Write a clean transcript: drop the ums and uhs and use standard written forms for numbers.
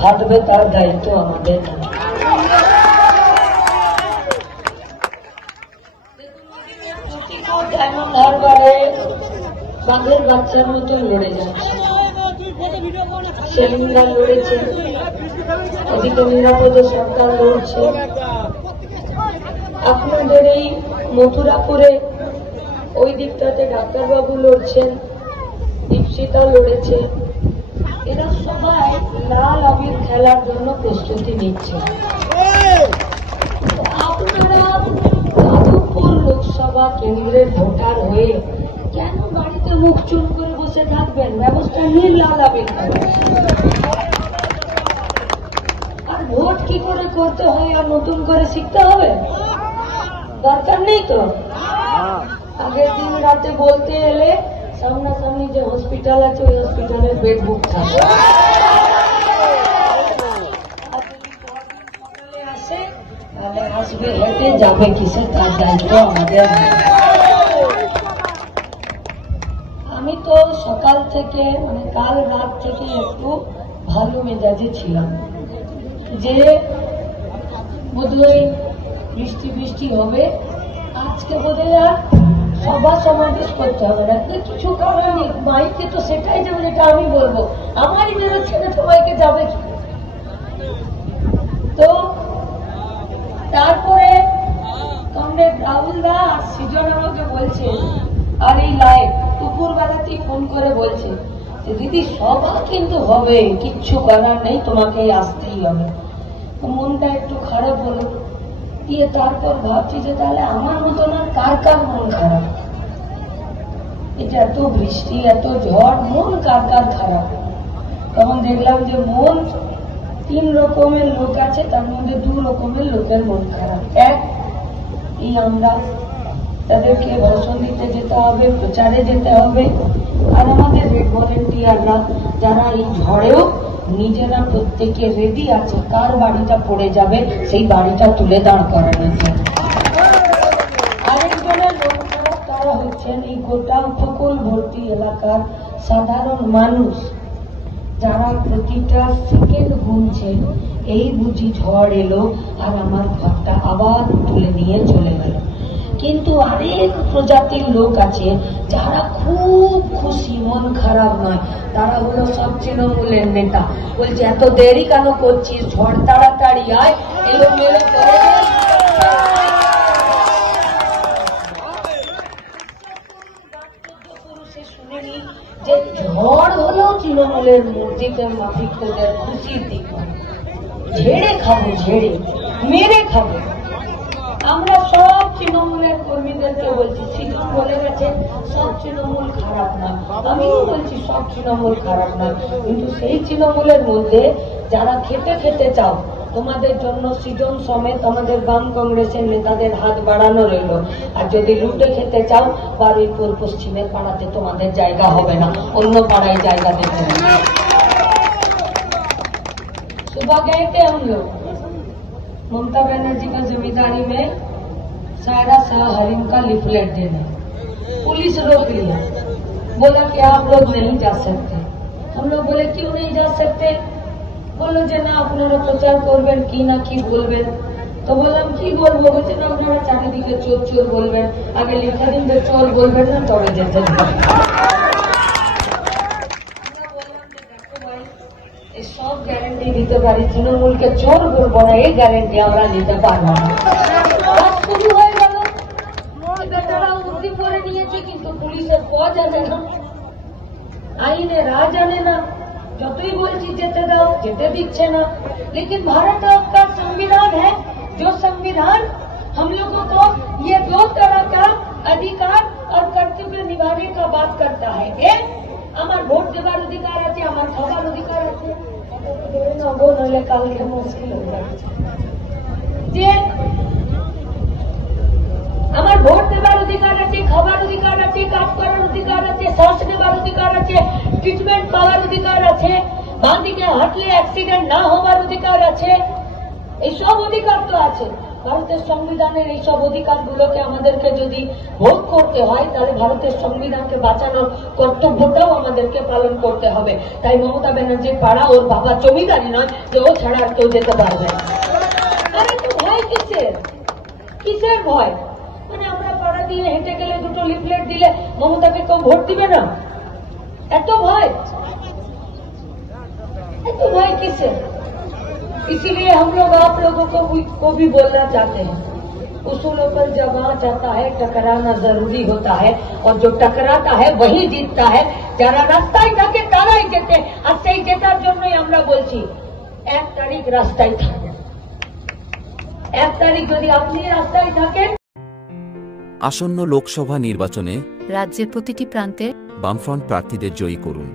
ফাটবে তার দায়িত্ব আমাদের না। এমন ধারবারে বাঘের বাচ্চার মতো লড়ে যাচ্ছে। সেলিমরা লড়েছে, ওদিকে নিরাপদ সরকার লড়ছে, আপনাদের এই মথুরাপুরে ওই দিকটাতে ডাক্তারবাবু লড়ছেন, দীপশিতা লড়েছে। এরা সবাই লাল আবির খেলার জন্য প্রস্তুতি নিচ্ছে। আপনারা যাদবপুর লোকসভা কেন্দ্রের ভোটার হয়ে কেন বাড়িতে মুখ চুপ করে বসে থাকবেন? ব্যবস্থা নিয়ে লাল আবির খেলা। আর ভোট কি করে করতে হয় আর নতুন করে শিখতে হবে? দরকার নেই তো। আগের দিন রাতে বলতে এলে সামনাসামনি যে হসপিটাল আছে ওই হসপিটালের বেড বুক থাকে। আসে তাহলে আসবে হেঁটে, যাবে কিসে তার দায়িত্ব আমাদের। আমি তো সকাল থেকে মানে কাল রাত থেকে একটু ভালো মেজাজে ছিলাম যে বোধহয় বৃষ্টি বৃষ্টি হবে, আজকে বোধহয় আর সভা সমাবেশ করতে হবে না। কিছু কারণ নেই, মাইকে তো সেটাই যাবে যেটা আমি বলবো, আমারই বেরোচ্ছে না তো মাইকে যাবে কি? তো তারপরে কমরেড রাহুল দা আর সৃজন আমাকে বলছে, আর এই লাইভ দুপুর বেলাতেই ফোন করে বলছে যে দিদি সভা কিন্তু হবে, কিচ্ছু করার নেই, তোমাকে আসতেই হবে। তো মনটা একটু খারাপ হলো। দিয়ে তারপর ভাবছি যে তাহলে আমার মতন আর কার কার মন খারাপ? এটা এত বৃষ্টি এত ঝড়, মন কার কার খারাপ? তখন দেখলাম যে মন 3 রকমের লোক আছে, তার মধ্যে 2 রকমের লোকের মন খারাপ। এক, এই আমরা তাদেরকে ভাষণ দিতে যেতে হবে, প্রচারে যেতে হবে, আর আমাদের রেড ভলেন্টিয়াররা যারা এই ঝড়েও নিজেরা প্রত্যেকে রেডি আছে কার বাড়িটা পড়ে যাবে সেই বাড়িটা তুলে দাঁড় করানোর জন্য। আরেকজনের লোক খারাপ তারা হচ্ছেন এই গোটা উপকূলবর্তী এলাকার সাধারণ মানুষ, যারা প্রতিটা সেকেন্ড গুনছে এই বুঝি ঝড় এলো আর আমার ঘরটা আবার তুলে নিয়ে চলে গেল। কিন্তু আরেক প্রজাতির লোক আছে যারা খুব খুশি, মন খারাপ নয়। তারা হলো সব তৃণমূলের নেতা। বলছে এত দেরি কেন করছিস, ঝড় তাড়াতাড়ি আয়, এলোমেলো করে শুনেনি যে ঝড় হলো তৃণমূলের মসজিদে মাফিকদের খুশির দিক। ঝেড়ে খাবো, ঝেড়ে মেরে খাবো। আমরা সব তৃণমূলের কর্মীদেরকে বলছি, সৃজন বলে গেছে সব তৃণমূল খারাপ না, আমিও বলছি সব তৃণমূল খারাপ না, কিন্তু সেই তৃণমূলের মধ্যে যারা খেতে খেতে চাও, তোমাদের জন্য সৃজন সমেত আমাদের বাম কংগ্রেসের নেতাদের হাত বাড়ানো রইল। আর যদি লুটে খেতে চাও, বারুইপুর পশ্চিমের পাড়াতে তোমাদের জায়গা হবে না, অন্য পাড়ায় জায়গা দেবে না। सुबह गए थे हम लोग ममता बनर्जी का जिम्मेदारी में सारा हरिम का लिफलेट देने। पुलिस रोक लिया, बोला कि आप लोग नहीं जा सकते। हम लोग बोले क्यों नहीं जा सकते? बोलो जे ना আপনারা প্রচার করবেন কি না কি বলবেন। তো বললাম কি বলবো? বলছে না আপনারা চারিদিকে চোর চোর বলবেন, আগে লিখে দিন যে চোর বলবেন না তবে যেতে হবে। সব গ্যারেন্টি দিতে পারি, তৃণমূলকে চোর বলবো না এই গ্যারেন্টি আমরা দিতে পারবো না। শুরু হয়ে গেল, বেটারা উর্দি করে নিয়েছে, কিন্তু পুলিশের ক জানে না, আইনে রা জানে না। যতই বলছি যেতে দাও, যেতে দিচ্ছে না। लेकिन भारत का संविधान है, जो संविधान हम लोगों को ये 2 तरह का अधिकार और कर्तव्य निभाने का बात करता है। एक, আমার ভোট দেবার অধিকার আছে, আমার খাবার অধিকার আছে, নইলে কালকে মুশকিল হয়ে যাচ্ছে। যে আমার ভোট দেবার অধিকার আছে, খাবার অধিকার আছে, কাজ করার অধিকার আছে, শ্বাস নেবার অধিকার আছে, ট্রিটমেন্ট পাওয়ার অধিকার আছে, বাঁ দিকে হাঁটলে অ্যাক্সিডেন্ট না হওয়ার অধিকার আছে, এই সব অধিকার তো আছে। ভারতের সংবিধানের এইসব অধিকারগুলোকে আমাদেরকে যদি ভোগ করতে হয়, তাহলে ভারতের সংবিধানকে বাঁচানোর কর্তব্যটাও আমাদেরকে পালন করতে হবে। তাই মমতা ব্যানার্জির পাড়া ওর বাবা জমিদারি নয় যে ও ছাড়া আর কেউ যেতে পারবে না। আরে তো ভয় কিসের, কিসের ভয়? মানে আমরা পাড়া দিয়ে হেঁটে গেলে দুটো লিফলেট দিলে মমতাকে কেউ ভোট দিবে না? এত ভয়, एत भय किसे? इसीलिए हम लोग आप लोगों को भी बोलना चाहते हैं, उसूलों पर जब आंच आता है टकराना जरूरी होता है, और जो टकराता है वही जीतता है। যারা রাস্তায় থাকে তারাই জেতে। আর সেই জেতার জন্যই আমরা বলছি 1 তারিখ রাস্তায় থাকেন। 1 তারিখ যদি আপনি রাস্তায় থাকেন। আসন্ন লোকসভা নির্বাচনে রাজ্যের প্রতিটি প্রান্তে বামফ্রন্ট প্রার্থীদের জয়ী করুন।